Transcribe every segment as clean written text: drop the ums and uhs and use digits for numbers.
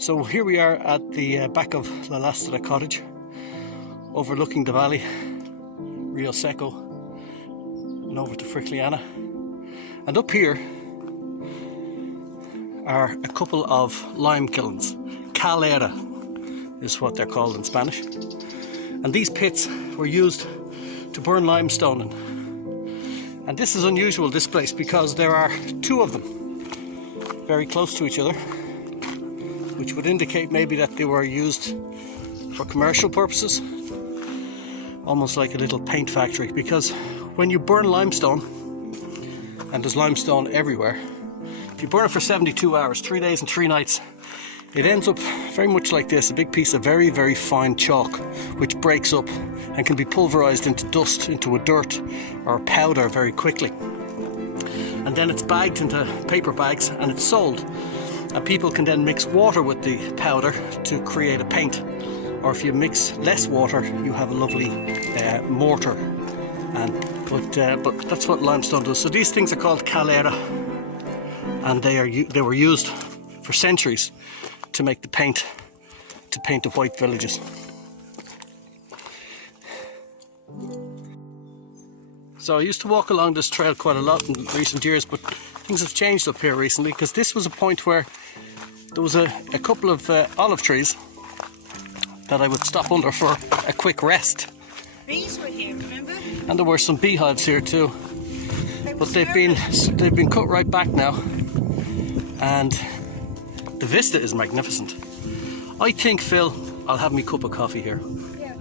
So here we are at the back of La Lastra cottage, overlooking the valley, Rio Secco, and over to Frigiliana. And up here are a couple of lime kilns. Calera is what they're called in Spanish. And these pits were used to burn limestone in. And this is unusual, this place, because there are two of them very close to each other, which would indicate maybe that they were used for commercial purposes, almost like a little paint factory. Because when you burn limestone, and there's limestone everywhere, if you burn it for 72 hours, 3 days and 3 nights, it ends up very much like this, a big piece of very, very fine chalk, which breaks up and can be pulverized into dust, into a dirt or a powder very quickly. And then it's bagged into paper bags and it's sold. And people can then mix water with the powder to create a paint. Or if you mix less water, you have a lovely mortar. But that's what limestone does. So these things are called Calera, and they were used for centuries to make the paint, to paint the white villages. So I used to walk along this trail quite a lot in recent years, but things have changed up here recently, because this was a point where there was a couple of olive trees that I would stop under for a quick rest. Bees were here, remember? And there were some beehives here too. But they've been cut right back now. And the vista is magnificent. I think, Phil, I'll have me cup of coffee here. Yeah,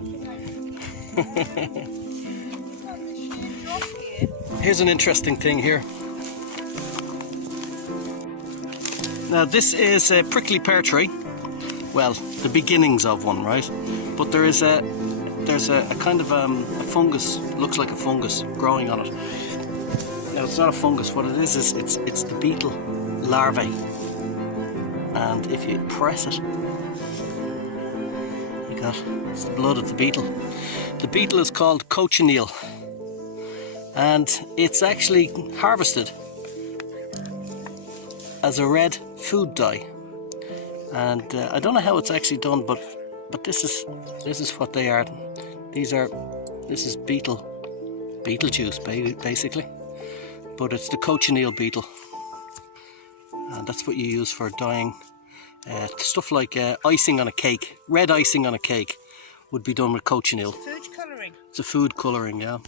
Here's an interesting thing here. Now this is a prickly pear tree. Well, the beginnings of one, right? But there's a kind of a fungus, looks like a fungus, growing on it. Now it's not a fungus. What it is it's the beetle larvae. And if you press it, it's the blood of the beetle. The beetle is called Cochineal, and it's actually harvested as a red food dye. And I don't know how it's actually done, but this is what they are. This is beetlejuice basically, but it's the cochineal beetle, and that's what you use for dyeing stuff like icing on a cake. Red icing on a cake would be done with cochineal. food colouring. It's a food colouring, yeah.